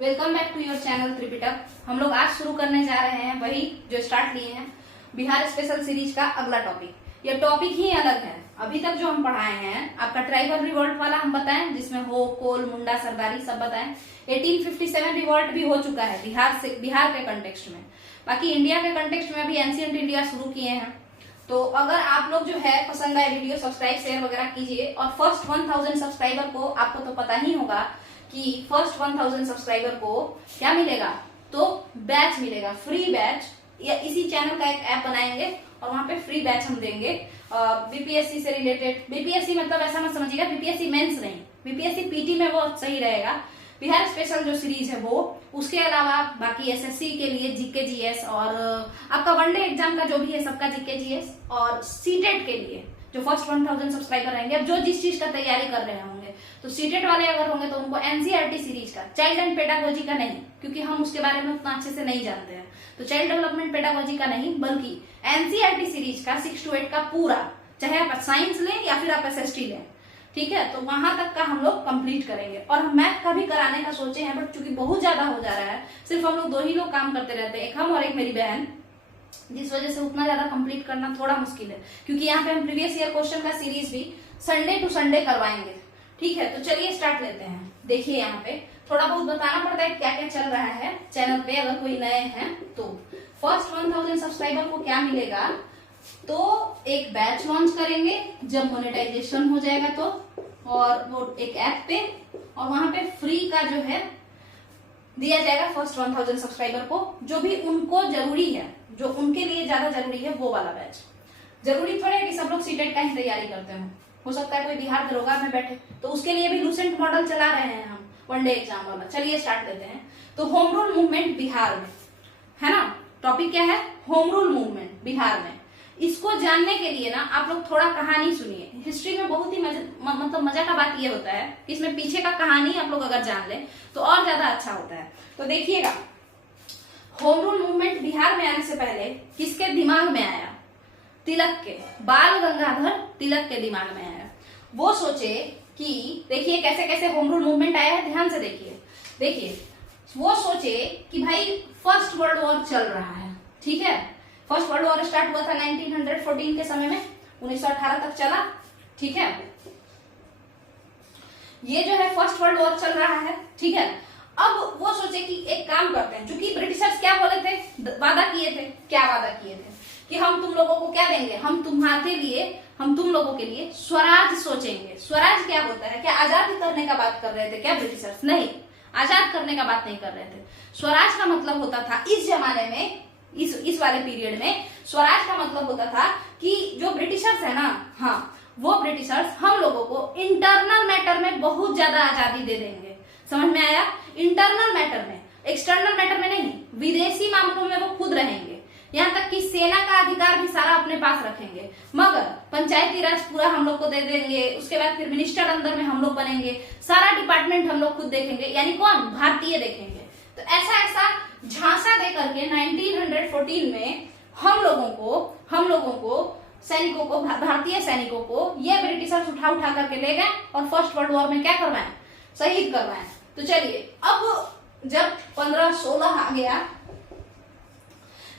Welcome back to your channel Tripitak. हम लोग आज शुरू करने जा रहे हैं वही जो स्टार्ट लिए हैं, बिहार स्पेशल सीरीज का अगला टॉपिक। ये टॉपिक ही अलग है। अभी तक जो हम पढ़ाए हैं आपका ट्राइबल रिवॉल्ट वाला हम बताएं, जिसमें हो, कोल, मुंडा, सरदारी सब बताएं। 1857 रिवॉल्ट भी हो चुका है बिहार के कंटेक्स्ट में। बाकी इंडिया के कंटेक्स्ट में अभी एंशिएंट इंडिया शुरू किए हैं। तो अगर आप लोग जो है पसंद आए वीडियो, सब्सक्राइब शेयर वगैरह कीजिए। और फर्स्ट 1000 सब्सक्राइबर को आपको तो पता ही होगा कि फर्स्ट 1000 सब्सक्राइबर को क्या मिलेगा, तो बैच मिलेगा, फ्री बैच। या इसी चैनल का एक ऐप बनाएंगे और वहां पे फ्री बैच हम देंगे बीपीएससी से रिलेटेड। बीपीएससी मतलब ऐसा मत समझिएगा बीपीएससी मेंस नहीं, बीपीएससी पीटी में वो सही रहेगा। बिहार स्पेशल जो सीरीज है वो, उसके अलावा बाकी एसएससी के लिए जीके जीएस और आपका वनडे एग्जाम का जो भी है सबका जीके जीएस, और सीटेट के लिए जो फर्स्ट 1000 सब्सक्राइबर रहेंगे, अब जो जिस चीज का तैयारी कर रहे होंगे, तो सीटेट वाले अगर होंगे तो उनको एनसीईआरटी सीरीज का, चाइल्ड एंड पेडागोजी का नहीं, क्योंकि हम उसके बारे में उतना अच्छे से नहीं जानते हैं, तो चाइल्ड डेवलपमेंट पेडागोजी का नहीं, बल्कि एनसीईआरटी सीरीज का 6 to 8 का पूरा, चाहे आप साइंस लें या फिर आप एसएसटी लें, ठीक है, तो वहां तक का हम लोग कंप्लीट करेंगे। और हम मैथ का भी कराने का सोचे हैं, बट चूंकि बहुत ज्यादा हो जा रहा है, सिर्फ हम लोग 2 ही लोग काम करते रहते हैं, एक हम और एक मेरी बहन, जिस वजह से उतना ज्यादा कंप्लीट करना थोड़ा मुश्किल है। क्योंकि यहाँ पे हम प्रीवियस ईयर क्वेश्चन का सीरीज भी संडे टू संडे करवाएंगे, ठीक है। तो चलिए स्टार्ट लेते हैं। देखिए यहाँ पे थोड़ा बहुत बताना पड़ता है क्या क्या चल रहा है चैनल पे, अगर कोई नए हैं तो। फर्स्ट 1000 सब्सक्राइबर को क्या मिलेगा, तो एक बैच लॉन्च करेंगे जब मोनेटाइजेशन हो जाएगा तो, और वो एक ऐप पे, और वहां पे फ्री का जो है दिया जाएगा फर्स्ट 1000 सब्सक्राइबर को, जो भी उनको जरूरी है, जो उनके लिए ज्यादा जरूरी है वो वाला बैच। जरूरी थोड़ा है कि सब लोग सीटेट का ही तैयारी करते हो सकता है कोई बिहार दरोगा में बैठे, तो उसके लिए भी लूसेंट मॉडल चला रहे हैं हम, वनडे एग्जाम वाला। चलिए स्टार्ट लेते हैं। तो होम रूल मूवमेंट बिहार में है ना, टॉपिक क्या है, होम रूल मूवमेंट बिहार में। इसको जानने के लिए ना आप लोग थोड़ा कहानी सुनिए। हिस्ट्री में बहुत ही मतलब मजा का बात ये होता है कि इसमें पीछे का कहानी आप लोग अगर जान ले तो और ज्यादा अच्छा होता है। तो देखिएगा, होम रूल मूवमेंट बिहार में आने से पहले किसके दिमाग में आया, तिलक के, बाल गंगाधर तिलक के दिमाग में आया। वो सोचे कि देखिए कैसे कैसे होम रूल मूवमेंट आया है, ध्यान से देखिए। वो सोचे कि भाई फर्स्ट वर्ल्ड वॉर चल रहा है, ठीक है। फर्स्ट वर्ल्ड वॉर स्टार्ट हुआ था 1914 के समय में, 1918 तक चला, ठीक है। ये जो है फर्स्ट वर्ल्ड वॉर चल रहा है, ठीक है। अब वो सोचे कि एक काम करते हैं, क्योंकि ब्रिटिशर्स क्या बोले थे, वादा किए थे, क्या वादा किए थे कि हम तुम लोगों को क्या देंगे, हम तुम लोगों के लिए स्वराज सोचेंगे। स्वराज क्या होता है, क्या आजाद करने का बात कर रहे थे क्या ब्रिटिशर्स, नहीं, आजाद करने का बात नहीं कर रहे थे। स्वराज का मतलब होता था इस जमाने में, इस वाले पीरियड में स्वराज का मतलब होता था कि जो ब्रिटिशर्स है ना, हाँ, वो ब्रिटिशर्स हम लोगों को इंटरनल मैटर में बहुत ज्यादा आजादी दे देंगे। समझ में आया, इंटरनल मैटर में, एक्सटर्नल मैटर में नहीं, विदेशी मामलों में वो खुद रहेंगे, यहाँ तक कि सेना का अधिकार भी सारा अपने पास रखेंगे, मगर पंचायती राज पूरा हम लोग को दे देंगे। उसके बाद फिर मिनिस्टर अंदर में हम लोग बनेंगे, सारा डिपार्टमेंट हम लोग खुद देखेंगे, यानी कौन, भारतीय देखेंगे। तो ऐसा झांसा दे करके 1914 में हम लोगों को सैनिकों को, भारतीय सैनिकों को ये ब्रिटिशर्स उठा करके ले गए और फर्स्ट वर्ल्ड वॉर में क्या करवाएं, शहीद करवाएं। तो चलिए, अब जब 1516 आ गया,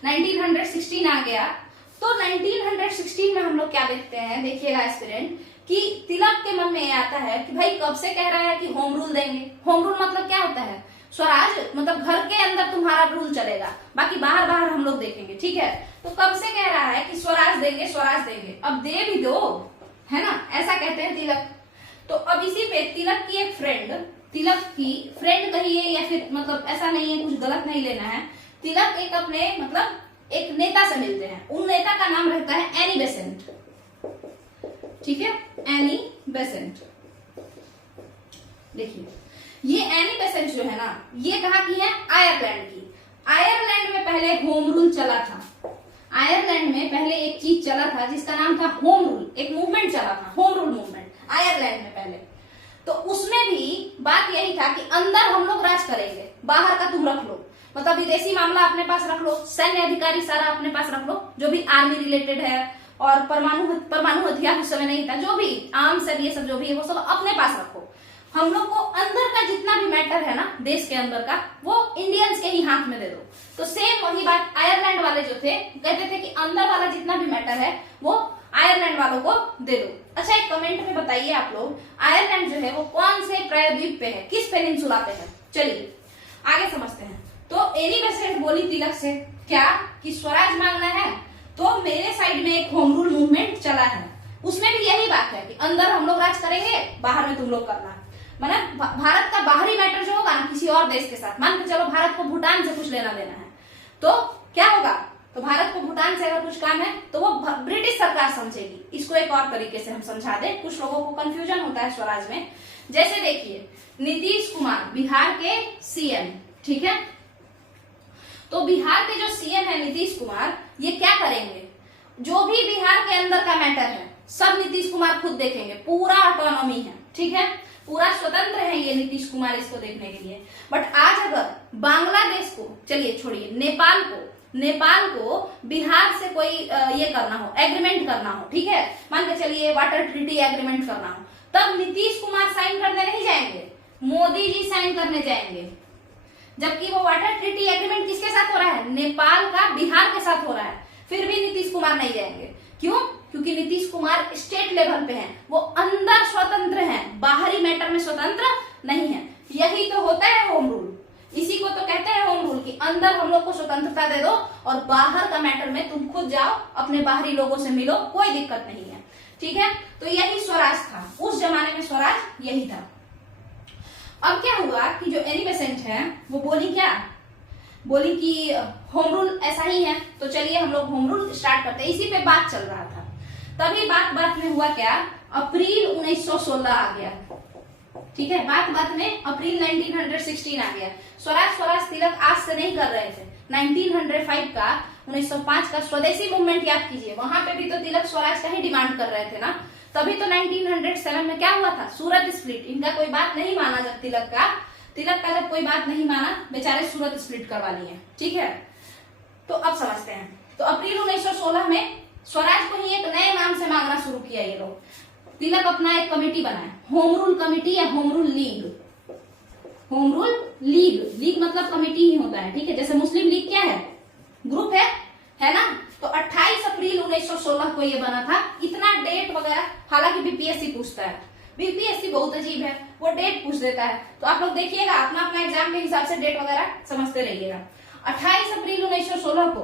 1916 आ गया, तो 1916 में हम लोग क्या देखते हैं, देखिएगा एस्पिरेंट, कि तिलक के मन में ये आता है कि भाई कब से कह रहा है कि होम रूल देंगे। होम रूल मतलब क्या होता है, स्वराज मतलब घर के अंदर तुम्हारा रूल चलेगा, बाकी बाहर हम लोग देखेंगे, ठीक है। तो कब से कह रहा है कि स्वराज देंगे, अब दे भी दो, है ना, ऐसा कहते हैं तिलक। तो अब इसी पे तिलक की एक फ्रेंड कहिए या फिर मतलब ऐसा नहीं है, कुछ गलत नहीं लेना है, तिलक एक अपने मतलब एक नेता से मिलते हैं। उन नेता का नाम रहता है एनी बेसेंट, ठीक है, एनी बेसेंट। देखिए ये एनी बेसेंट जो है ना, ये कहाँ की है, आयरलैंड की। आयरलैंड में पहले होम रूल चला था, आयरलैंड में पहले एक चीज चला था जिसका नाम था होम रूल, एक मूवमेंट चला था, होम रूल मूवमेंट आयरलैंड में पहले। तो उसमें भी बात यही था कि अंदर हम लोग राज करेंगे, बाहर का तुम रख लो, मतलब विदेशी मामला अपने पास रख लो, सैन्य अधिकारी सारा अपने पास रख लो, जो भी आर्मी रिलेटेड है, और परमाणु हथियार उस समय नहीं था, जो भी आर्म्स है ये सब जो भी है वो सब अपने पास रखो, हम लोग को अंदर का जितना भी मैटर है ना देश के अंदर का, वो इंडियंस के ही हाथ में दे दो। तो सेम वही बात आयरलैंड वाले जो थे, कहते थे कि अंदर वाला जितना भी मैटर है वो आयरलैंड वालों को दे दो। अच्छा, एक कमेंट में बताइए आप लोग, आयरलैंड जो है वो कौन से प्रायद्वीप पे है, किस पेनिनसुला पे है? चलिए आगे समझते हैं। तो एनी बेसेंट बोली तिलक से क्या कि स्वराज मांगना है, तो मेरे साइड में एक होम रूल मूवमेंट चला है, उसमें भी यही बात है कि अंदर हम लोग राज करेंगे, बाहर में तुम लोग करना। मतलब भारत का बाहरी मैटर जो होगा ना किसी और देश के साथ, मान के चलो भारत को भूटान से कुछ लेना देना है, तो क्या होगा? तो भारत को भूटान से अगर कुछ काम है तो वो ब्रिटिश सरकार समझेगी। इसको एक और तरीके से हम समझा दें, कुछ लोगों को कंफ्यूजन होता है स्वराज में। जैसे देखिए, नीतीश कुमार बिहार के सीएम, ठीक है, तो बिहार के जो सीएम है नीतीश कुमार, ये क्या करेंगे? जो भी बिहार के अंदर का मैटर है सब नीतीश कुमार खुद देखेंगे, पूरा ऑटोनॉमी है, ठीक है, पूरा स्वतंत्र है ये नीतीश कुमार इसको देखने के लिए। बट आज अगर बांग्लादेश को, चलिए छोड़िए, नेपाल को बिहार से कोई ये करना हो, एग्रीमेंट करना हो, ठीक है, मान के चलिए वाटर ट्रीटी एग्रीमेंट करना हो, तब नीतीश कुमार साइन करने नहीं जाएंगे, मोदी जी साइन करने जाएंगे। जबकि वो वाटर ट्रीटी एग्रीमेंट किसके साथ हो रहा है? नेपाल का बिहार के साथ हो रहा है, फिर भी नीतीश कुमार नहीं जाएंगे। क्यों? क्योंकि नीतीश कुमार स्टेट लेवल पे हैं, वो अंदर स्वतंत्र हैं, बाहरी मैटर में स्वतंत्र नहीं है। यही तो होता है होम रूल, इसी को तो कहते हैं होम रूल, कि अंदर हम लोग को स्वतंत्रता दे दो और बाहर का मैटर में तुम खुद जाओ, अपने बाहरी लोगों से मिलो, कोई दिक्कत नहीं है, ठीक है। तो यही स्वराज था, उस जमाने में स्वराज यही था। अब क्या हुआ कि जो एनी बेसेंट है वो बोली क्या, बोली कि होम रूल ऐसा ही है, तो चलिए हम लोग होम रूल स्टार्ट करते हैं। इसी पे बात चल रहा था, तभी बात में हुआ क्या, अप्रैल 1916 आ गया, ठीक है, बात में अप्रैल 1916 आ गया। स्वराज तिलक आज से नहीं कर रहे थे, 1905 का 1905 का स्वदेशी मूवमेंट याद कीजिए, वहां पे भी तो तिलक स्वराज का ही डिमांड कर रहे थे ना। तभी तो 1907 में क्या हुआ था, सूरत स्प्लिट। इनका कोई बात नहीं माना जब तिलक का जब कोई बात नहीं माना, बेचारे सूरत स्प्लिट करवा लिए, ठीक है। तो अब समझते हैं, तो अप्रैल 1916 में स्वराज को ही एक नए नाम से मांगना शुरू किया ये लोग। तिलक अपना एक कमेटी बनाए, होम रूल कमेटी या home rule league. Home rule league मतलब कमेटी ही होता है, ठीक है। जैसे मुस्लिम लीग क्या है, ग्रुप है ना। तो 28 अप्रैल 1916 को ये बना था। इतना डेट वगैरह, हालांकि बीपीएससी पूछता है, बीपीएससी बहुत अजीब है, वो डेट पूछ देता है, तो आप लोग देखिएगा अपना अपना एग्जाम के हिसाब से डेट वगैरह समझते रहिएगा। 28 अप्रैल 1916 को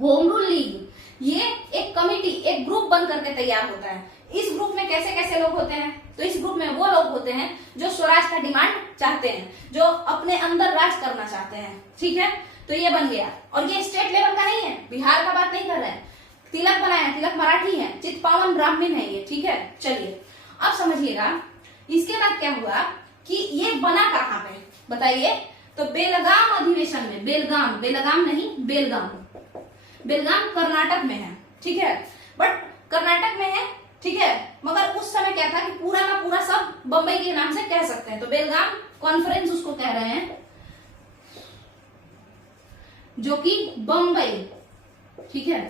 होम रूल लीग ये एक कमेटी, एक ग्रुप बन करके तैयार होता है। इस ग्रुप में कैसे कैसे लोग होते हैं, तो इस ग्रुप में वो लोग होते हैं जो स्वराज का डिमांड चाहते हैं, जो अपने अंदर राज करना चाहते हैं, ठीक है। तो ये बन गया, और ये स्टेट लेवल का नहीं है, बिहार का बात नहीं कर रहे हैं। तिलक बनाया, तिलक मराठी है, चित्पावन ब्राह्मण है ये, ठीक है। चलिए अब समझिएगा, इसके बाद क्या हुआ कि ये बना कहाँ पे बताइए, तो बेलगाम अधिवेशन में, बेलगाम नहीं, बेलगाम कर्नाटक में है, ठीक है। बट कर्नाटक में है, ठीक है, मगर उस समय क्या था कि पूरा का पूरा सब बंबई के नाम से कह सकते हैं, तो बेलगाम कॉन्फ्रेंस उसको कह रहे हैं, जो कि बंबई, ठीक है,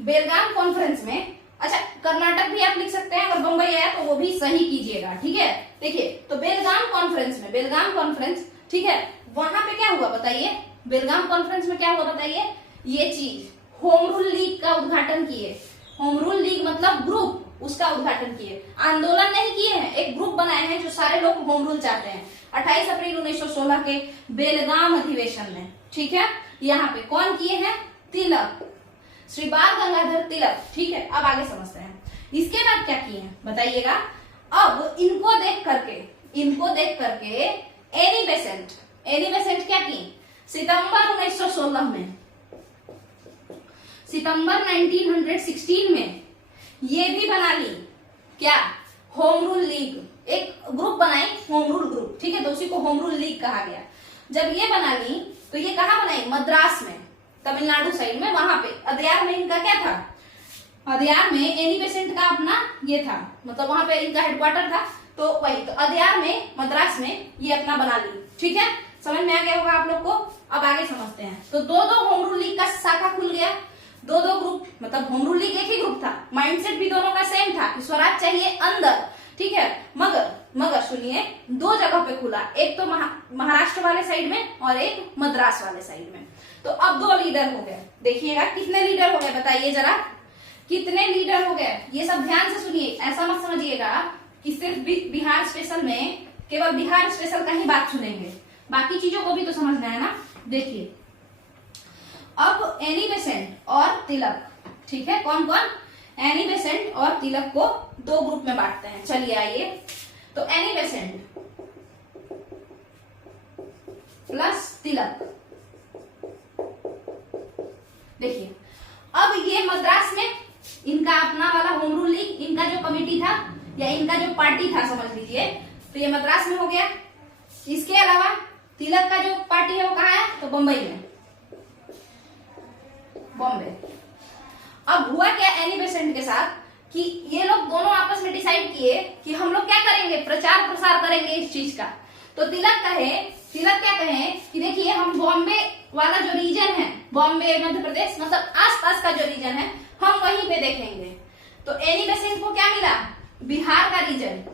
बेलगाम कॉन्फ्रेंस में। अच्छा, कर्नाटक भी आप लिख सकते हैं, अगर बंबई आया तो वो भी सही कीजिएगा, ठीक है। देखिए, तो बेलगाम कॉन्फ्रेंस, ठीक है, वहां पे क्या हुआ बताइए, बेलगाम कॉन्फ्रेंस में क्या हुआ बताइए, ये चीज होम रूल लीग का उद्घाटन किए। होम रूल लीग मतलब ग्रुप, उसका उद्घाटन किए, आंदोलन नहीं किए हैं, एक ग्रुप बनाए हैं जो सारे लोग होम रूल चाहते हैं। 28 अप्रैल 1916 के बेलगाम अधिवेशन में, ठीक है। यहाँ पे कौन किए हैं, तिलक, श्री बाल गंगाधर तिलक, ठीक है। अब आगे समझते हैं, इसके बाद क्या किए हैं बताइएगा। अब इनको देख करके एनी बेसेंट क्या की, सितंबर 1916 में ये भी बना ली क्या, होम रूल लीग, एक ग्रुप बनाई, होम रूल ग्रुप, ठीक है, तो उसी को होम रूल लीग कहा गया। जब ये बना ली तो ये कहाँ बनाई, मद्रास में, तमिलनाडु साइड में, वहां पे अदयार में इनका क्या था, अदयार में एनी बेसेंट का अपना ये था, मतलब वहां पे इनका हेडक्वार्टर था, तो वही, तो अदयार में, मद्रास में ये अपना बना ली, ठीक है। समझ में आ गया होगा आप लोग को। अब आगे समझते हैं, तो दो होम रूल लीग का शाखा खुल गया, दो ग्रुप, मतलब होम रूल लीग एक ही ग्रुप था, माइंडसेट भी दोनों का सेम था कि स्वराज चाहिए अंदर, ठीक है। मगर सुनिए, दो जगह पे खुला, एक तो महाराष्ट्र वाले साइड में और एक मद्रास वाले साइड में। तो अब 2 लीडर हो गए। देखिएगा कितने लीडर हो गए, बताइए जरा कितने लीडर हो गए। ये सब ध्यान से सुनिए, ऐसा मत समझिएगा कि सिर्फ बिहार स्पेशल में केवल बिहार स्पेशल का ही बात सुनेंगे, बाकी चीजों को भी तो समझना है ना। देखिए अब एनी बेसेंट और तिलक, ठीक है, कौन कौन, एनी बेसेंट और तिलक को 2 ग्रुप में बांटते हैं। चलिए आइए, तो एनी बेसेंट प्लस तिलक। देखिए अब ये मद्रास में इनका अपना वाला होम रूल लीग, इनका जो कमिटी था या इनका जो पार्टी था समझ लीजिए, तो ये मद्रास में हो गया। इसके अलावा तिलक का जो पार्टी है वो कहाँ है, तो बम्बई में, बॉम्बे। अब हुआ क्या एनी बेसेंट के साथ कि ये लोग दोनों आपस में डिसाइड किए कि हम लोग क्या करेंगे, प्रचार प्रसार करेंगे इस चीज का। तो तिलक क्या कहे कि देखिए हम बॉम्बे वाला जो रीजन है, बॉम्बे मध्य प्रदेश मतलब आसपास का जो रीजन है, हम वहीं पे देखेंगे। तो एनी बेसेंट को क्या मिला, बिहार का रीजन।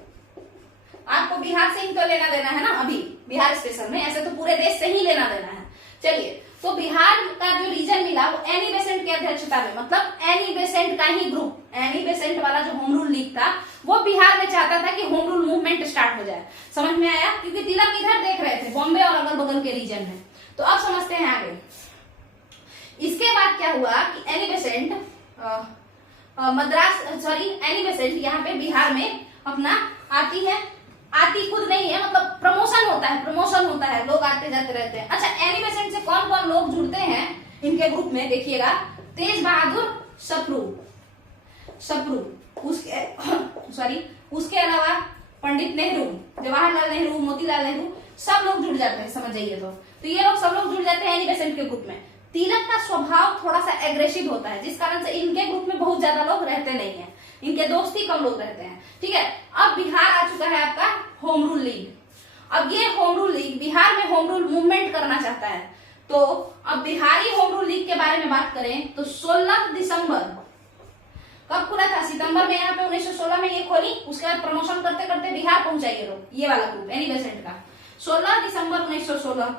आपको बिहार से ही तो लेना देना है ना, अभी बिहार स्पेशल में, ऐसे तो पूरे देश से ही लेना देना है। चलिए, तो बिहार का जो रीजन मिला वो एनी बेसेंट की अध्यक्षता में, मतलब एनी बेसेंट का ही ग्रुप, एनी बेसेंट वाला जो होम रूल लीग था वो बिहार में चाहता था कि होम रूल मूवमेंट स्टार्ट हो जाए। समझ में आया, क्योंकि तिलक इधर देख रहे थे बॉम्बे और अगल बगल के रीजन में। तो अब समझते हैं आगे। इसके बाद क्या हुआ कि एनी बेसेंट एनी बेसेंट यहाँ पे बिहार में अपना आती खुद नहीं है, मतलब प्रमोशन होता है, लोग आते जाते रहते हैं। अच्छा, एनी बेसेंट से कौन कौन लोग जुड़ते हैं इनके ग्रुप में, देखिएगा, तेज बहादुर सप्रू, उसके अलावा पंडित नेहरू, जवाहरलाल नेहरू, मोतीलाल नेहरू, सब लोग जुड़ जाते हैं, समझ जाइए। तो ये लोग सब लोग जुड़ जाते हैं एनी बेसेंट के ग्रुप में। तिलक का स्वभाव थोड़ा सा एग्रेसिव होता है, जिस कारण से इनके ग्रुप में बहुत ज्यादा लोग रहते नहीं है, इनके दोस्त ही कम लोग रहते हैं, ठीक है। अब बिहार आ चुका है आपका होम रूल लीग। अब ये होम रूल लीग बिहार में होम रूल मूवमेंट करना चाहता है। तो अब बिहारी होम रूल लीग के बारे में बात करें तो 16 दिसंबर, कब खुला था, सितंबर में यहाँ पे 1916 में ये खोली। उसके बाद प्रमोशन करते करते बिहार पहुंचाइए लोग, ये वाला ग्रुप एनी बेसेंट का। 16 दिसंबर 1916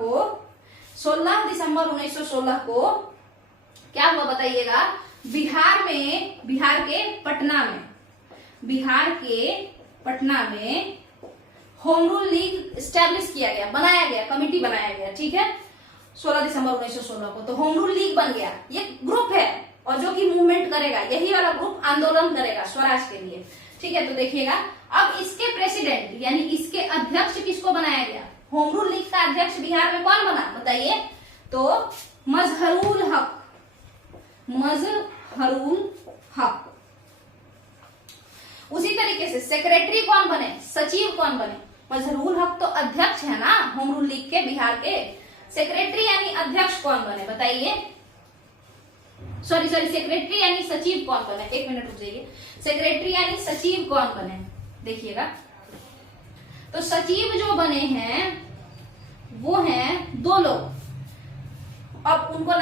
को क्या हुआ बताइएगा, बिहार के पटना में होम रूल लीग स्टैब्लिश किया गया, बनाया गया, कमिटी बनाया गया, ठीक है, 16 दिसंबर 1916 को। तो होम रूल लीग बन गया, ये ग्रुप है और जो कि मूवमेंट करेगा, यही वाला ग्रुप आंदोलन करेगा स्वराज के लिए, ठीक है। तो देखिएगा अब इसके प्रेसिडेंट यानी इसके अध्यक्ष किसको बनाया गया, होम रूल लीग का अध्यक्ष बिहार में कौन बना बताइए, तो मजहरुल हक। उसी तरीके से सेक्रेटरी कौन बने, सचिव कौन बने, मजहरुल हक तो अध्यक्ष है ना होम रूल लीग के बिहार के। सेक्रेटरी यानी अध्यक्ष कौन बने बताइए, सॉरी सेक्रेटरी यानी सचिव कौन बने, एक मिनट रुक जाइए, सेक्रेटरी यानी सचिव कौन बने, देखिएगा। तो सचिव जो बने हैं वो हैं 2 लोग। अब उनका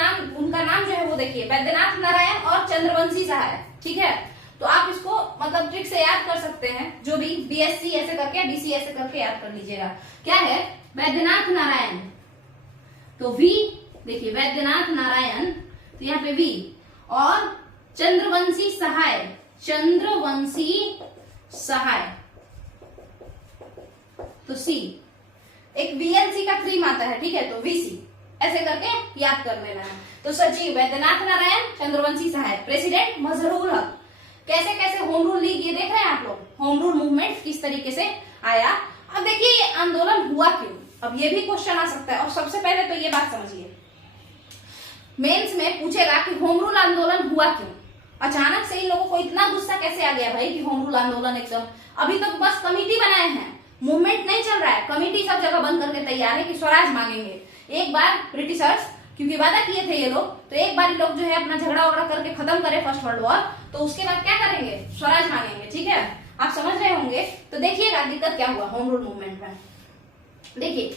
नाम जो है वो देखिए, वैद्यनाथ नारायण और चंद्रवंशी सहाय, ठीक है। तो आप इसको मतलब ट्रिक से याद कर सकते हैं, जो भी बीएससी ऐसे करके, बीसी ऐसे करके याद कर लीजिएगा। क्या है, वैद्यनाथ नारायण, तो वी देखिए, वैद्यनाथ नारायण, तो यहाँ पे वी, और चंद्रवंशी सहाय, तो सी। एक वीएलसी का क्रीम आता है, ठीक है, तो वीसी, ऐसे करके याद कर लेना है। तो सचिव वैद्यनाथ नारायण, चंद्रवंशी सहाय, प्रेसिडेंट मजहरुल हक। कैसे कैसे होम रूल लीग, ये देख रहे हैं आप लोग, होम रूल मूवमेंट किस तरीके से आया। अब देखिए ये आंदोलन हुआ क्यों, अब ये भी क्वेश्चन आ सकता है। और सबसे पहले तो ये बात समझिए, मेंस में पूछेगा कि होम रूल आंदोलन हुआ क्यों, अचानक से इन लोगों को इतना गुस्सा कैसे आ गया भाई कि होम रूल आंदोलन एकदम, अभी तक बस कमिटी बनाए हैं, मूवमेंट नहीं चल रहा है, कमिटी सब जगह बंद करके तैयार है कि स्वराज मांगेंगे। एक बार ब्रिटिशर्स, क्योंकि वादा किए थे ये लोग, तो एक बार लोग जो है अपना झगड़ा वगड़ा करके खत्म करे फर्स्ट वर्ल्ड वॉर, तो उसके बाद क्या करेंगे, स्वराज मांगेंगे, ठीक है, आप समझ रहे होंगे। तो देखिएगा दिक्कत क्या हुआ होम रूल मूवमेंट में। देखिए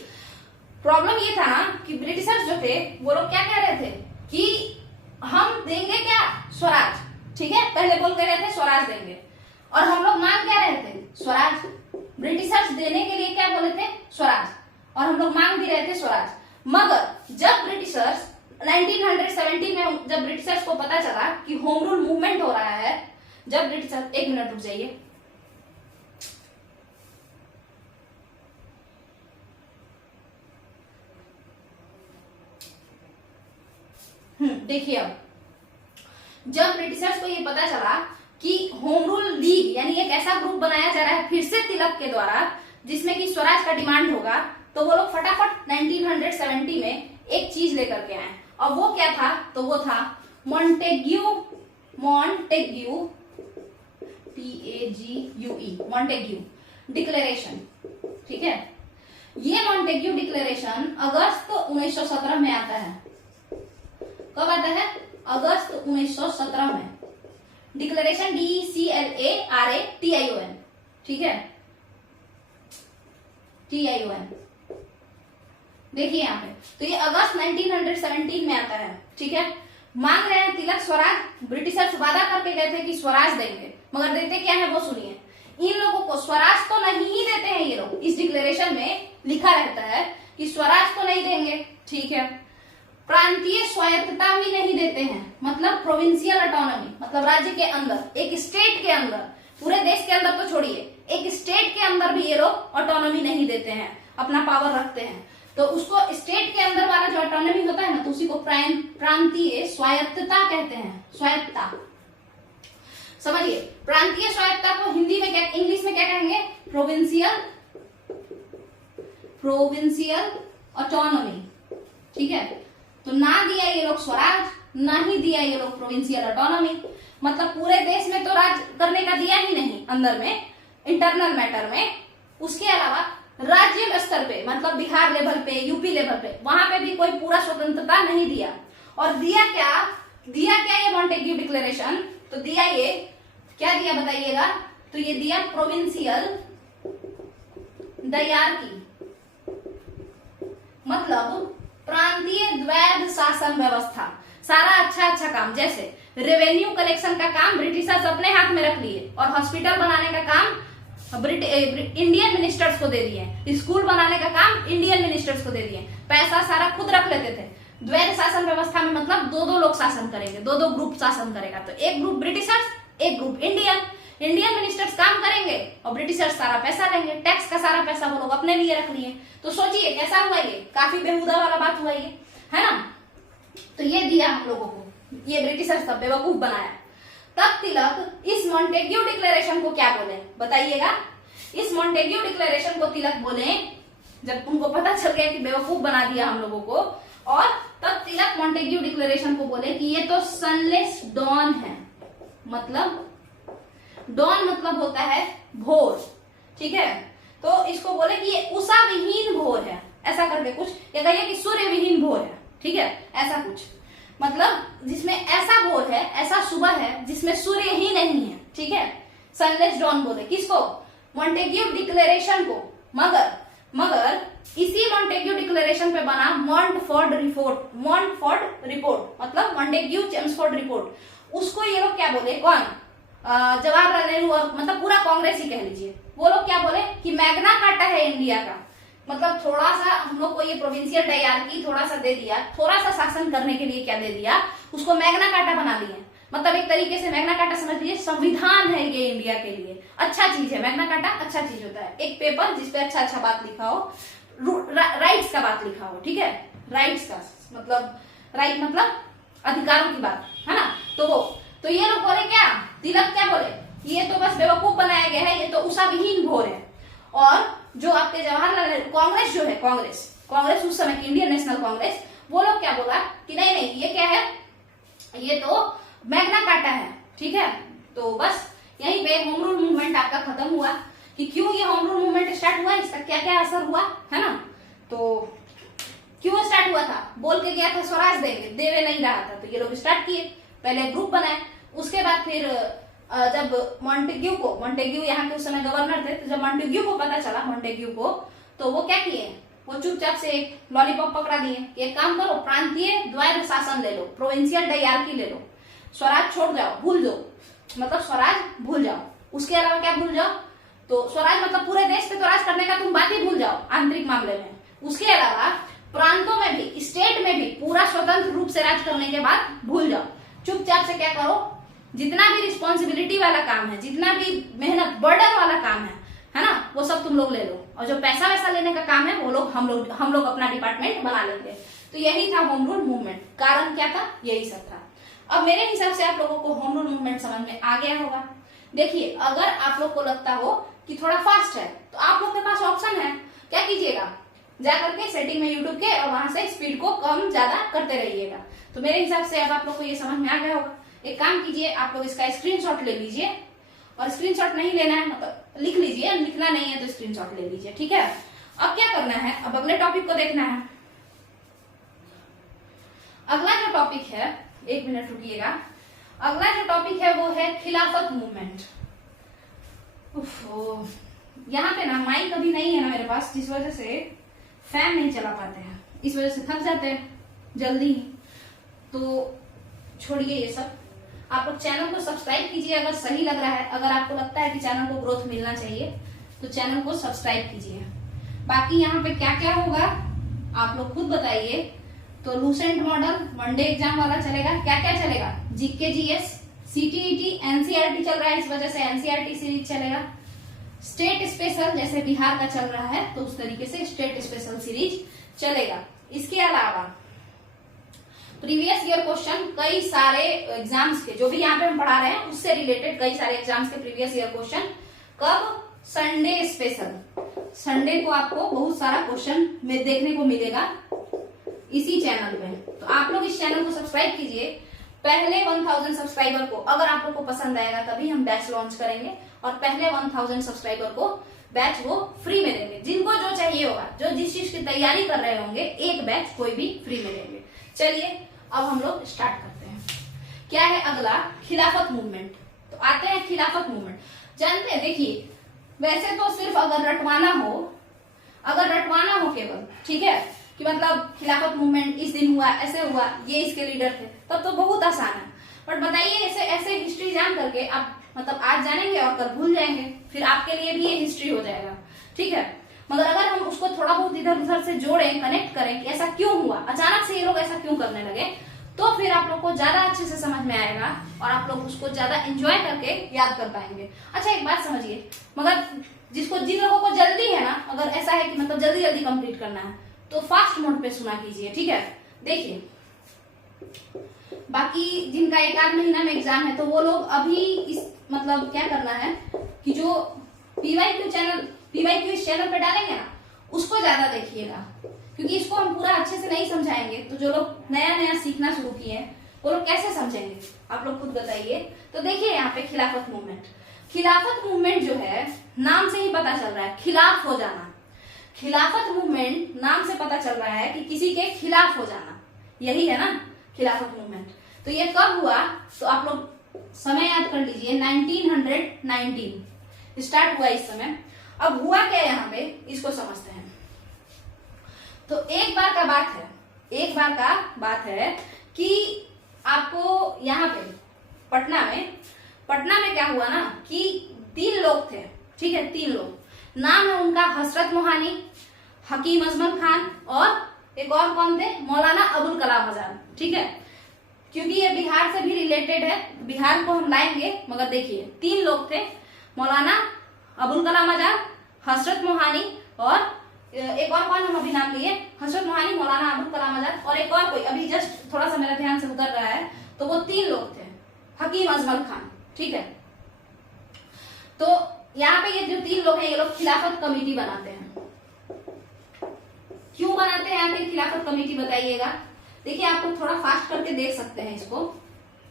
प्रॉब्लम ये था ना कि ब्रिटिशर्स जो थे वो लोग क्या कह रहे थे कि हम देंगे क्या, स्वराज, ठीक है, पहले बोल के रहे थे स्वराज देंगे। और हम लोग मांग क्या रहे थे? स्वराज। ब्रिटिशर्स देने के लिए क्या बोले थे? स्वराज। और हम लोग मांग भी रहे थे स्वराज। मगर जब ब्रिटिशर्स 1970 में जब ब्रिटिशर्स को पता चला कि होम रूल मूवमेंट हो रहा है, जब ब्रिटिशर्स, एक मिनट रुक जाइए, देखिए अब जब ब्रिटिशर्स को ये पता चला कि होम रूल लीग यानी एक ऐसा ग्रुप बनाया जा रहा है फिर से तिलक के द्वारा जिसमें कि स्वराज का डिमांड होगा, तो वो लोग फटाफट 1970 में एक चीज लेकर के आए। और वो क्या था? तो वो था मॉन्टेग्यू PAGUE मॉन्टेग्यू डिक्लेरेशन। ठीक है, ये मॉन्टेग्यू डिक्लेरेशन अगस्त 1917 में आता है। कब आता है? अगस्त 1917 में। Declaration DECLARATION। ठीक है, TION। देखिए यहाँ पे, तो ये अगस्त 1917 में आता है। ठीक है, मांग रहे हैं तिलक स्वराज। ब्रिटिशर्स वादा करके गए थे कि स्वराज देंगे, मगर देते क्या है वो सुनिए। इन लोगों को स्वराज तो नहीं ही देते हैं ये लोग। इस डिक्लेरेशन में लिखा रहता है कि स्वराज तो नहीं देंगे, ठीक है, प्रांतीय स्वायत्तता भी नहीं देते हैं, मतलब प्रोविंशियल ऑटोनॉमी, मतलब राज्य के अंदर, एक स्टेट के अंदर, पूरे देश के अंदर तो छोड़िए, एक स्टेट के अंदर भी ये लोग ऑटोनॉमी नहीं देते हैं, अपना पावर रखते हैं। तो उसको स्टेट के अंदर वाला जो ऑटोनॉमी होता है ना, तो उसी को प्रांतीय स्वायत्तता कहते हैं। स्वायत्तता समझिए, प्रांतीय स्वायत्तता को हिंदी में क्या, इंग्लिश में क्या कहेंगे? Provincial autonomy. ठीक है, तो ना दिया ये लोग स्वराज, ना ही दिया ये लोग प्रोविंशियल ऑटोनॉमी, मतलब पूरे देश में तो राज करने का दिया ही नहीं, अंदर में इंटरनल मैटर में। उसके अलावा राज्य स्तर पे, मतलब बिहार लेवल पे, यूपी लेवल पे, वहां पे भी कोई पूरा स्वतंत्रता नहीं दिया। और दिया क्या ये मॉन्टेग्यू डिक्लेरेशन? तो दिया ये क्या दिया बताइएगा? तो ये दिया प्रोविंशियल डायरकी, मतलब प्रांतीय द्वैध शासन व्यवस्था। सारा अच्छा काम, जैसे रेवेन्यू कलेक्शन का काम ब्रिटिशर्स अपने हाथ में रख लिए, और हॉस्पिटल बनाने का काम इंडियन मिनिस्टर्स को दे दिए, स्कूल बनाने का काम इंडियन मिनिस्टर्स को दे दिए, पैसा सारा खुद रख लेते थे। द्वैध शासन व्यवस्था में मतलब दो लोग शासन करेंगे, दो ग्रुप शासन करेगा। तो एक ग्रुप ब्रिटिशर्स, एक ग्रुप इंडियन मिनिस्टर्स काम करेंगे और ब्रिटिशर्स सारा पैसा लेंगे, टैक्स का सारा पैसा वो लोग अपने लिए रख लिए। तो सोचिए कैसा हुआ ये, काफी बेहुदा वाला बात हुआ ये, है ना। तो ये दिया हम लोगों को, ये ब्रिटिशर्स सब बेवकूफ बनाया। तब तिलक इस मॉन्टेग्यू डिक्लेरेशन को क्या बोले बताइएगा? इस मॉन्टेग्यू डिक्लेरेशन को तिलक बोले, जब उनको पता चल गया कि बेवकूफ बना दिया हम लोगों को, और तब तिलक मॉन्टेग्यू डिक्लेरेशन को बोले कि ये तो सनलेस डॉन है। मतलब डॉन मतलब होता है भोर, ठीक है, तो इसको बोले कि ये उषा विहीन भोर है, ऐसा करके कुछ, या कहिए कि सूर्य विहीन भोर है, ठीक है, ऐसा कुछ, मतलब जिसमें ऐसा भोर है, ऐसा सुबह है जिसमें सूर्य ही नहीं है, ठीक है। सनलेस डॉन बोले किसको? मॉन्टेग्यू डिक्लेरेशन को। मगर इसी मॉन्टेग्यू डिक्लेरेशन पे बना मॉन्टफोर्ड रिपोर्ट, मतलब मॉन्टेग्यू चेम्सफोर्ड रिपोर्ट। उसको ये लोग क्या बोले? कौन? जवाहरलाल नेहरू और मतलब पूरा कांग्रेस ही कह लीजिए, वो लोग क्या बोले कि मैग्ना कार्टा है इंडिया का, मतलब थोड़ा सा हम लोग को ये प्रोविंशियल डायरकी थोड़ा सा दे दिया, थोड़ा सा शासन करने के लिए क्या दे दिया, उसको मैग्ना कार्टा बना दिए। मतलब एक तरीके से मैग्ना कार्टा समझ लीजिए संविधान है ये इंडिया के लिए, अच्छा चीज है। मैग्ना कार्टा अच्छा चीज होता है, एक पेपर जिसपे अच्छा बात लिखा हो, राइट्स का बात लिखा हो, ठीक है, राइट्स का मतलब राइट मतलब अधिकारों की बात, है ना। तो ये लोग बोले क्या, तिलक क्या बोले, ये तो बस बेवकूफ बनाया गया है, ये तो उषा विहीन भोर है। और जो आपके जवाहरलाल नेहरू, कांग्रेस जो है, कांग्रेस उस समय की इंडियन नेशनल कांग्रेस, वो लोग क्या बोला कि नहीं ये क्या है, ये तो मैग्ना कार्टा है, ठीक है। तो बस यहीं पे होम रूल मूवमेंट आपका खत्म हुआ कि क्यों ये होम रूल मूवमेंट स्टार्ट हुआ, इसका क्या क्या असर हुआ, है ना। तो क्यों स्टार्ट हुआ था? बोल के गया था स्वराज देंगे, देवे नहीं रहा था, तो ये लोग स्टार्ट किए, पहले ग्रुप बनाए, उसके बाद फिर जब मॉन्टेग्यू यहाँ के उस समय गवर्नर थे, तो जब मॉन्टेग्यू को पता चला, तो वो क्या किए, वो चुपचाप से एक लॉलीपॉप पकड़ा दिए, एक काम करो प्रांतीय द्वैध शासन ले लो, प्रोविंशियल डायरकी ले लो, स्वराज छोड़ जाओ, भूल जाओ, मतलब स्वराज भूल जाओ, उसके अलावा क्या भूल जाओ, तो स्वराज मतलब पूरे देश पे तो राज करने का तुम बात ही भूल जाओ आंतरिक मामले में। उसके अलावा प्रांतों में भी, स्टेट में भी पूरा स्वतंत्र रूप से राज करने के बाद भूल जाओ। चुपचाप से क्या करो, जितना भी रिस्पॉन्सिबिलिटी वाला काम है, जितना भी मेहनत बर्डन वाला काम है ना, वो सब तुम लोग ले लो। और जो पैसा वैसा लेने का काम है वो लोग हम लोग अपना डिपार्टमेंट बना लेंगे। तो यही था होम रूल मूवमेंट। कारण क्या था, यही सब था। अब मेरे हिसाब से आप लोगों को होम रूल मूवमेंट समझ में आ गया होगा। देखिए, अगर आप लोग को लगता हो कि थोड़ा फास्ट है तो आप लोग के पास ऑप्शन है, क्या कीजिएगा, जाकर के सेटिंग में यूट्यूब के और वहां से स्पीड को कम ज्यादा करते रहिएगा। तो मेरे हिसाब से अब आप लोग को ये समझ में आ गया होगा। एक काम कीजिए, आप लोग इसका स्क्रीनशॉट ले लीजिए, और स्क्रीनशॉट नहीं लेना है मतलब लिख लीजिए, लिखना नहीं है तो स्क्रीनशॉट ले लीजिए, ठीक है। अब क्या करना है, अब अगले टॉपिक को देखना है। अगला जो टॉपिक है, एक मिनट रुकिएगा, अगला जो टॉपिक है वो है खिलाफत मूवमेंट। यहाँ पे ना माइक अभी नहीं है ना मेरे पास, जिस वजह से फैन नहीं चला पाते हैं, इस वजह से थक जाते हैं जल्दी ही। तो छोड़िए ये सब, आप लोग चैनल को सब्सक्राइब कीजिए अगर सही लग रहा है। अगर आपको लगता है कि चैनल को ग्रोथ मिलना चाहिए तो चैनल को सब्सक्राइब कीजिए। बाकी यहाँ पे क्या क्या होगा आप लोग खुद बताइए। तो लूसेंट मॉडल, वनडे एग्जाम वाला चलेगा, क्या क्या चलेगा, जीके जीएस, सीटीईटी, एनसीईआरटी चल रहा है, इस वजह से एनसीईआरटी सीरीज चलेगा। स्टेट स्पेशल, जैसे बिहार का चल रहा है तो उस तरीके से स्टेट स्पेशल सीरीज चलेगा। इसके अलावा प्रीवियस ईयर क्वेश्चन, कई सारे एग्जाम्स के जो भी यहाँ पे हम पढ़ा रहे हैं उससे रिलेटेड कई सारे एग्जाम्स के प्रीवियस ईयर क्वेश्चन। कब, संडे स्पेशल, संडे को आपको बहुत सारा क्वेश्चन में देखने को मिलेगा इसी चैनल पे। तो आप लोग इस चैनल को सब्सक्राइब कीजिए। पहले 1000 सब्सक्राइबर को, अगर आप लोग को पसंद आएगा तभी हम बैच लॉन्च करेंगे, और पहले 1000 सब्सक्राइबर को बैच वो फ्री में देंगे। जिनको जो चाहिए होगा, जो जिस चीज की तैयारी कर रहे होंगे, एक बैच कोई भी फ्री में देंगे। चलिए अब हम लोग स्टार्ट करते हैं। क्या है अगला, खिलाफत मूवमेंट। तो आते हैं खिलाफत मूवमेंट। जानते हैं, देखिए वैसे तो सिर्फ अगर रटवाना हो केवल, ठीक है, कि मतलब खिलाफत मूवमेंट इस दिन हुआ, ऐसे हुआ, ये इसके लीडर थे, तब तो बहुत आसान है। बट बताइए ऐसे हिस्ट्री जान करके आप मतलब आज जानेंगे और कल भूल जाएंगे, फिर आपके लिए भी ये हिस्ट्री हो जाएगा, ठीक है। मगर अगर हम उसको थोड़ा बहुत इधर उधर से जोड़ें, कनेक्ट करें कि ऐसा क्यों हुआ, अचानक से ये लोग ऐसा क्यों करने लगे, तो फिर आप लोग को ज्यादा अच्छे से समझ में आएगा और आप लोग उसको ज्यादा एंजॉय करके याद कर पाएंगे। अच्छा एक बात समझिए, मगर जिन लोगों को जल्दी है ना, अगर ऐसा है कि मतलब जल्दी जल्दी कंप्लीट करना है तो फास्ट मोड पे सुना कीजिए, ठीक है। देखिए बाकी जिनका 1 महीना में एग्जाम है तो वो लोग अभी इस मतलब क्या करना है कि जो पीवाईक्यू इस चैनल पे डालेंगे ना, उसको ज्यादा देखिएगा, क्योंकि इसको हम पूरा अच्छे से नहीं समझाएंगे। तो जो लोग नया नया सीखना शुरू किए हैं वो लोग कैसे समझेंगे, आप लोग खुद बताइए। तो देखिए यहाँ पे खिलाफत मूवमेंट जो है, नाम से ही पता चल रहा है खिलाफ हो जाना। खिलाफत मूवमेंट नाम से पता चल रहा है कि किसी के खिलाफ हो जाना, यही है ना खिलाफत मूवमेंट। तो ये कब हुआ, तो आप लोग समय याद कर लीजिए, 1919 स्टार्ट हुआ इस समय। अब हुआ क्या यहाँ पे, इसको समझते हैं। तो एक बार का बात है कि आपको यहाँ पे पटना में क्या हुआ ना कि 3 लोग थे, ठीक है, 3 लोग, नाम है उनका हसरत मोहानी, हकीम अजमल खान और एक और कौन थे, मौलाना अबुल कलाम आजाद, ठीक है। क्योंकि ये बिहार से भी रिलेटेड है, बिहार को हम लाएंगे, मगर देखिए 3 लोग थे, मौलाना अबुल कलाम आजाद, हसरत मोहानी और एक और कौन, हम अभी नाम लिए, हसरत मोहानी, मौलाना अबुल कलाम आजाद और एक और कोई अभी जस्ट थोड़ा सा मेरे ध्यान से उतर रहा है। तो वो 3 लोग थे, हकीम अजमल खान, ठीक है। तो यहाँ पे ये जो 3 लोग हैं, ये लोग खिलाफत कमेटी बनाते हैं। क्यों बनाते हैं आखिर खिलाफत कमेटी, बताइएगा। देखिए आपको थोड़ा फास्ट करके देख सकते हैं इसको,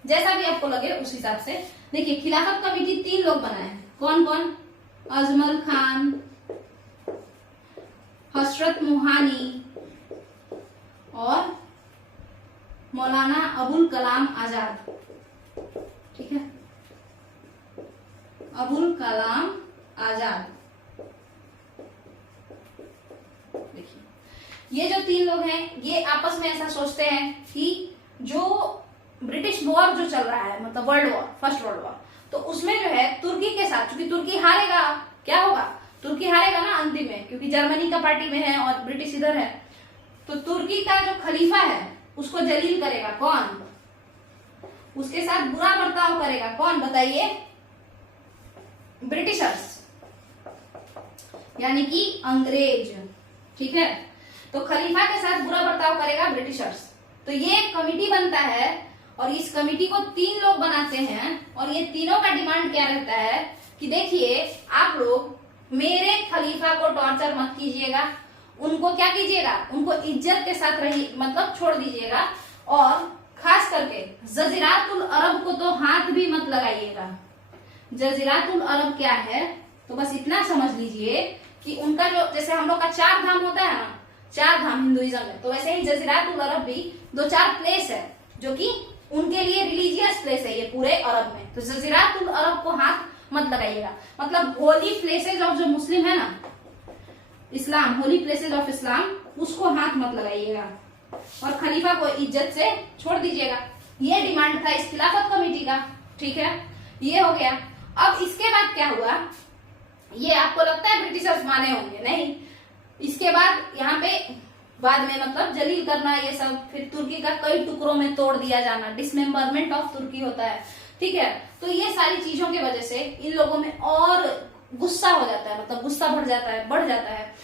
जैसा भी आपको लगे उस हिसाब से। देखिए खिलाफत कमेटी 3 लोग बनाए हैं, कौन कौन, अजमल खान, हसरत मोहानी और मौलाना अबुल कलाम आजाद, ठीक है, अबुल कलाम आजाद। देखिए ये जो 3 लोग हैं, ये आपस में ऐसा सोचते हैं कि जो ब्रिटिश वॉर जो चल रहा है, मतलब world war, first world war, तो उसमें जो है तुर्की के साथ, क्योंकि तुर्की हारेगा, क्या होगा, तुर्की हारेगा ना अंतिम में, क्योंकि जर्मनी का पार्टी में है और ब्रिटिश इधर है। तो तुर्की का जो खलीफा है उसको जलील करेगा कौन, उसके साथ बुरा बर्ताव करेगा कौन, बताइए, ब्रिटिशर्स, यानी कि अंग्रेज। ठीक है, तो खलीफा के साथ बुरा बर्ताव करेगा ब्रिटिशर्स। तो ये एक कमिटी बनता है और इस कमिटी को 3 लोग बनाते हैं और ये तीनों का डिमांड क्या रहता है कि देखिए आप लोग मेरे खलीफा को टॉर्चर मत कीजिएगा, उनको क्या कीजिएगा, उनको इज्जत के साथ रही मतलब छोड़ दीजिएगा, और खास करके जजीरातुल अरब को तो हाथ भी मत लगाइएगा। जजीरातुल अरब क्या है, तो बस इतना समझ लीजिए कि उनका जो, जैसे हम लोग का 4 धाम होता है ना, 4 धाम हिंदुइज्म में, तो वैसे ही जजीरातुल अरब भी 2-4 प्लेस है जो कि उनके लिए रिलीजियस प्लेस है ये पूरे अरब में। तो जजीरातुल अरब को हाथ मत लगाइएगा, मतलब होली प्लेसेज ऑफ जो मुस्लिम है ना, इस्लाम, होली प्लेसेज ऑफ इस्लाम, उसको हाथ मत लगाइएगा और खलीफा को इज्जत से छोड़ दीजिएगा। ये डिमांड था इस खिलाफत कमेटी का। ठीक है, ये हो गया। अब इसके बाद क्या हुआ, ये आपको लगता है ब्रिटिशर्स माने होंगे, नहीं, इसके बाद यहाँ पे बाद में मतलब जलील करना ये सब, फिर तुर्की का कई टुकड़ों में तोड़ दिया जाना, डिसमेंबरमेंट ऑफ तुर्की होता है। ठीक है, तो ये सारी चीजों की वजह से इन लोगों में और गुस्सा हो जाता है, मतलब गुस्सा बढ़ जाता है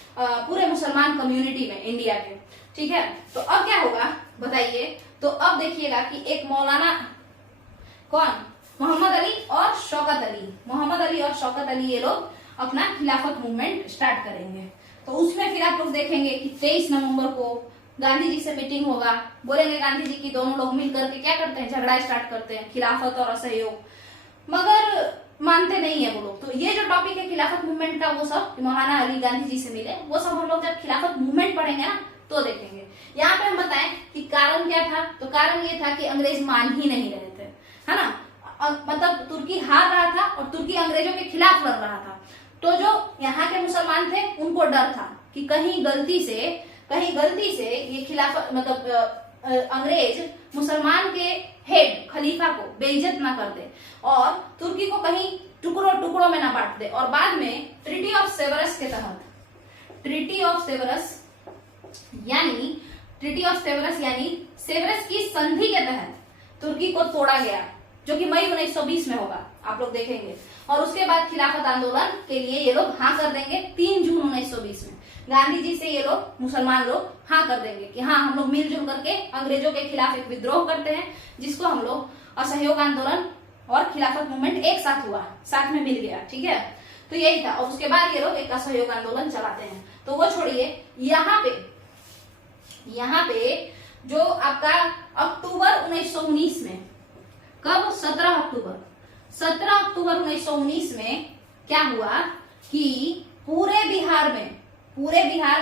पूरे मुसलमान कम्युनिटी में इंडिया के। ठीक है, तो अब क्या होगा बताइए, तो अब देखिएगा कि एक मौलाना कौन, मोहम्मद अली और शौकत अली, मोहम्मद अली और शौकत अली ये लोग अपना खिलाफत मूवमेंट स्टार्ट करेंगे। तो उसमें फिर आप लोग देखेंगे कि 23 नवंबर को गांधी जी से मीटिंग होगा, बोलेंगे गांधी जी की दोनों लोग मिल करके क्या करते हैं, झगड़ा स्टार्ट करते हैं, खिलाफत और असहयोग, मगर मानते नहीं है वो लोग। तो ये जो टॉपिक है खिलाफत मूवमेंट का, वो सब मौलाना अली गांधी जी से मिले, वो सब हम लोग जब खिलाफत मूवमेंट पढ़ेंगे ना तो देखेंगे। यहाँ पे हम बताएं कि कारण क्या था, तो कारण ये था कि अंग्रेज मान ही नहीं रहे थे, है ना, मतलब तुर्की हार रहा था और तुर्की अंग्रेजों के खिलाफ लड़ रहा था। तो जो यहाँ के मुसलमान थे उनको डर था कि कहीं गलती से ये खिलाफत मतलब अंग्रेज मुसलमान के हेड खलीफा को बेइज्जत ना कर दे और तुर्की को कहीं टुकड़ों में ना बांट दे, और बाद में ट्रीटी ऑफ सेवरस के तहत, ट्रीटी ऑफ सेवरस यानी सेवरस की संधि के तहत तुर्की को तोड़ा गया, जो कि मई 1920 में होगा, आप लोग देखेंगे। और उसके बाद खिलाफत आंदोलन के लिए ये लोग हाँ कर देंगे 3 जून 1920 में। गांधी जी से ये लोग मुसलमान लोग हाँ कर देंगे कि हाँ हम लोग मिलजुल करके अंग्रेजों के खिलाफ एक विद्रोह करते हैं, जिसको हम लोग असहयोग आंदोलन और खिलाफत मूवमेंट एक साथ हुआ, साथ में मिल गया। ठीक है, तो यही था। और उसके बाद ये लोग एक असहयोग आंदोलन चलाते हैं। तो वो छोड़िए, यहाँ पे जो आपका अक्टूबर 1919 में, कब, 17 अक्टूबर 1919 में क्या हुआ कि पूरे बिहार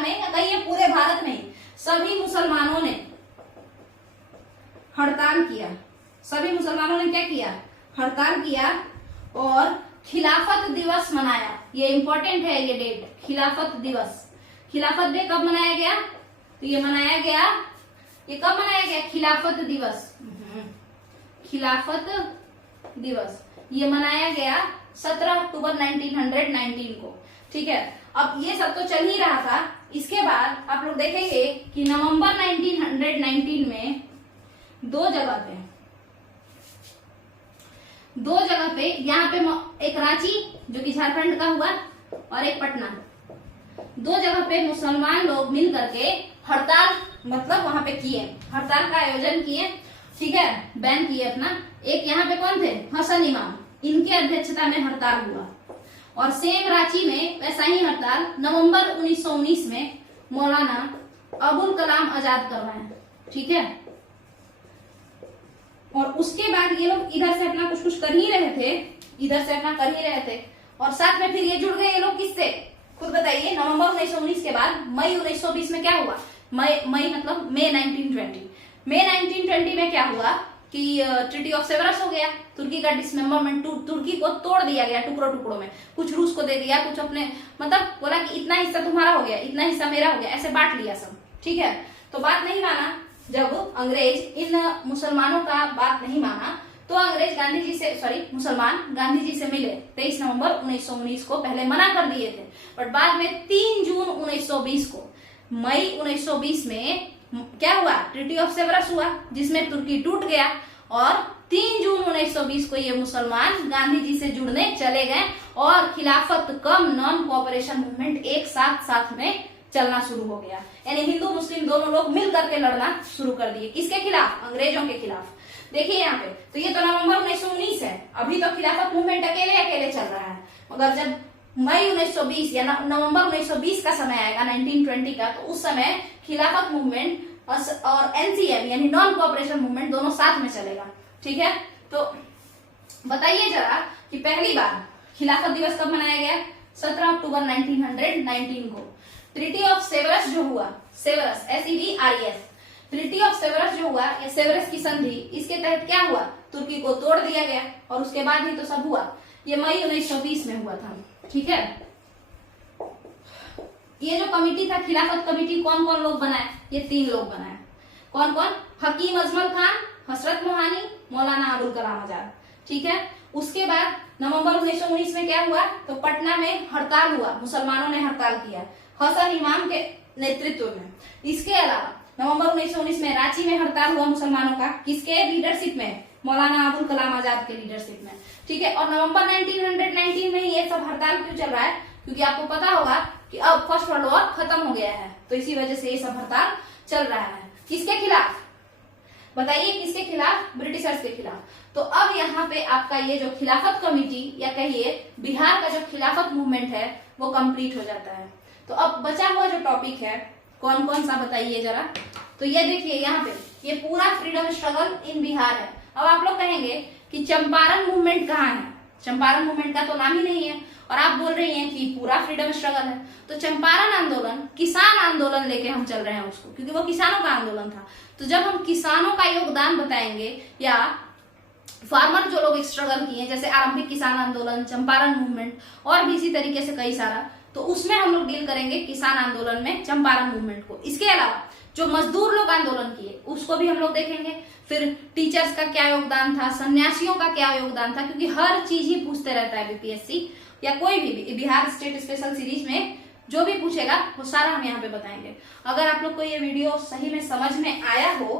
में या कहिए पूरे भारत में सभी मुसलमानों ने हड़ताल किया। सभी मुसलमानों ने क्या किया, हड़ताल किया और खिलाफत दिवस मनाया। ये इंपॉर्टेंट है ये डेट, खिलाफत दिवस। खिलाफत डे कब मनाया गया, तो ये मनाया गया, ये कब मनाया गया, खिलाफत दिवस ये मनाया गया 17 अक्टूबर 1919 को। ठीक है, अब ये सब तो चल ही रहा था। इसके बाद आप लोग देखेंगे कि नवंबर 1919 में दो जगह पे यहाँ पे एक रांची जो कि झारखंड का हुआ और एक पटना, 2 जगह पे मुसलमान लोग मिल करके हड़ताल मतलब वहां पे किए, हड़ताल का आयोजन किए। ठीक है, बैन किए अपना। एक यहाँ पे कौन थे, हसन इमाम, इनके अध्यक्षता में हड़ताल हुआ। और सेम रांची में वैसा ही हड़ताल नवंबर 1919 में मौलाना अबुल कलाम आजाद करवाए। ठीक है, और उसके बाद ये लोग इधर से अपना कुछ कर ही रहे थे, और साथ में फिर ये जुड़ गए ये लोग किससे, खुद बताइए। नवंबर 1919 के बाद मई 1920 में क्या हुआ, मई मतलब मई 1920 में क्या हुआ कि ट्रीटी ऑफ सेवरस हो गया। तुर्की का डिसमेंबरमेंट, तुर्की को तोड़ दिया गया टुकड़ों में, कुछ रूस को दे दिया, कुछ अपने मतलब बोला कि इतना हिस्सा तुम्हारा हो गया, इतना हिस्सा मेरा हो गया, ऐसे बांट लिया सब। ठीक है, तो बात नहीं माना, जब अंग्रेज इन मुसलमानों का बात नहीं माना तो अंग्रेज गांधी जी से मुसलमान गांधी जी से मिले 23 नवंबर 1919 को। पहले मना कर दिए थे, बट बाद में 3 जून 1920 को, मई 1920 में क्या हुआ, ट्रीटी ऑफ सेवरस हुआ, जिसमें तुर्की टूट गया। और 3 जून 1920 को ये मुसलमान गांधी जी से जुड़ने चले गए और खिलाफत कम नॉन कोऑपरेशन मूवमेंट एक साथ में चलना शुरू हो गया। यानी हिंदू मुस्लिम दोनों लोग मिल करके लड़ना शुरू कर दिए। किसके खिलाफ? अंग्रेजों के खिलाफ। देखिए यहाँ पे, तो ये तो नवंबर 1919 है, अभी तो खिलाफत मूवमेंट अकेले चल रहा है। मगर जब मई 1920 या नवंबर 1920 का समय आएगा 1920 का, तो उस समय खिलाफत मूवमेंट और एनसीएम यानी नॉन कोऑपरेशन मूवमेंट दोनों साथ में चलेगा। ठीक है, तो बताइए जरा कि पहली बार खिलाफत दिवस कब मनाया गया? 17 अक्टूबर 1919 को। ट्रीटी ऑफ सेवरस जो हुआ, Sevres SEVRES, treaty of Sevres जो हुआ, या सेवरस की संधि, इसके तहत क्या हुआ, तुर्की को तोड़ दिया गया और उसके बाद ही तो सब हुआ। ये मई 1920 में हुआ था। ठीक है, ये जो कमिटी था, खिलाफत कमिटी, कौन कौन लोग बनाए? ये 3 लोग बनाए। कौन कौन? हकीम अजमल खान, हसरत मोहानी, मौलाना अबुल कलाम आजाद। ठीक है, उसके बाद नवंबर 1919 में क्या हुआ, तो पटना में हड़ताल हुआ, मुसलमानों ने हड़ताल किया हसन इमाम के नेतृत्व में। इसके अलावा नवंबर 1919 में रांची में हड़ताल हुआ मुसलमानों का, किसके लीडरशिप में? मौलाना अबुल कलाम आजाद के लीडरशिप में। ठीक है, और नवंबर 1919 में ये सब हड़ताल क्यों चल रहा है? क्योंकि आपको पता होगा कि अब फर्स्ट वर्ल्ड वॉर खत्म हो गया है, तो इसी वजह से ये सब हड़ताल चल रहा है। किसके खिलाफ बताइए? किसके खिलाफ? ब्रिटिशर्स के खिलाफ। तो अब यहाँ पे आपका ये जो खिलाफत कमिटी या कहिए बिहार का जो खिलाफत मूवमेंट है वो कंप्लीट हो जाता है। तो अब बचा हुआ जो टॉपिक है कौन कौन सा बताइए जरा। तो ये देखिए यहाँ पे, ये पूरा फ्रीडम स्ट्रगल इन बिहार है। अब आप लोग कहेंगे कि चंपारण मूवमेंट कहाँ है? चंपारण मूवमेंट का तो नाम ही नहीं है, और आप बोल रही हैं कि पूरा फ्रीडम स्ट्रगल है। तो चंपारण आंदोलन किसान आंदोलन लेके हम चल रहे हैं उसको, क्योंकि वो किसानों का आंदोलन था। तो जब हम किसानों का योगदान बताएंगे या फार्मर जो लोग स्ट्रगल किए, जैसे आरंभिक किसान आंदोलन, चंपारण मूवमेंट और भी इसी तरीके से कई सारा, तो उसमें हम लोग डील करेंगे किसान आंदोलन में चंपारण मूवमेंट को। इसके अलावा जो मजदूर लोग आंदोलन किए उसको भी हम लोग देखेंगे। फिर टीचर्स का क्या योगदान था, सन्यासियों का क्या योगदान था, क्योंकि हर चीज ही पूछते रहता है बीपीएससी या कोई भी बिहार स्टेट स्पेशल सीरीज में जो भी पूछेगा वो सारा हम यहाँ पे बताएंगे। अगर आप लोग को ये वीडियो सही में समझ में आया हो,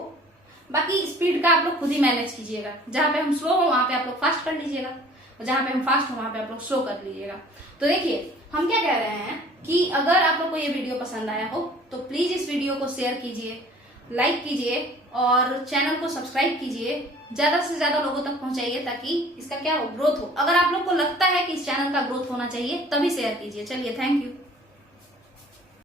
बाकी स्पीड का आप लोग खुद ही मैनेज कीजिएगा। जहाँ पे हम स्लो हो वहां पे आप लोग फास्ट कर लीजिएगा, और जहाँ पे हम फास्ट हो वहां पे आप लोग स्लो कर लीजिएगा। तो देखिए हम क्या कह रहे हैं कि अगर आप लोग को ये वीडियो पसंद आया हो तो प्लीज इस वीडियो को शेयर कीजिए, लाइक कीजिए और चैनल को सब्सक्राइब कीजिए, ज्यादा से ज्यादा लोगों तक पहुंचाइए ताकि इसका क्या हो, ग्रोथ हो। अगर आप लोग को लगता है कि इस चैनल का ग्रोथ होना चाहिए तभी शेयर कीजिए। चलिए, थैंक यू।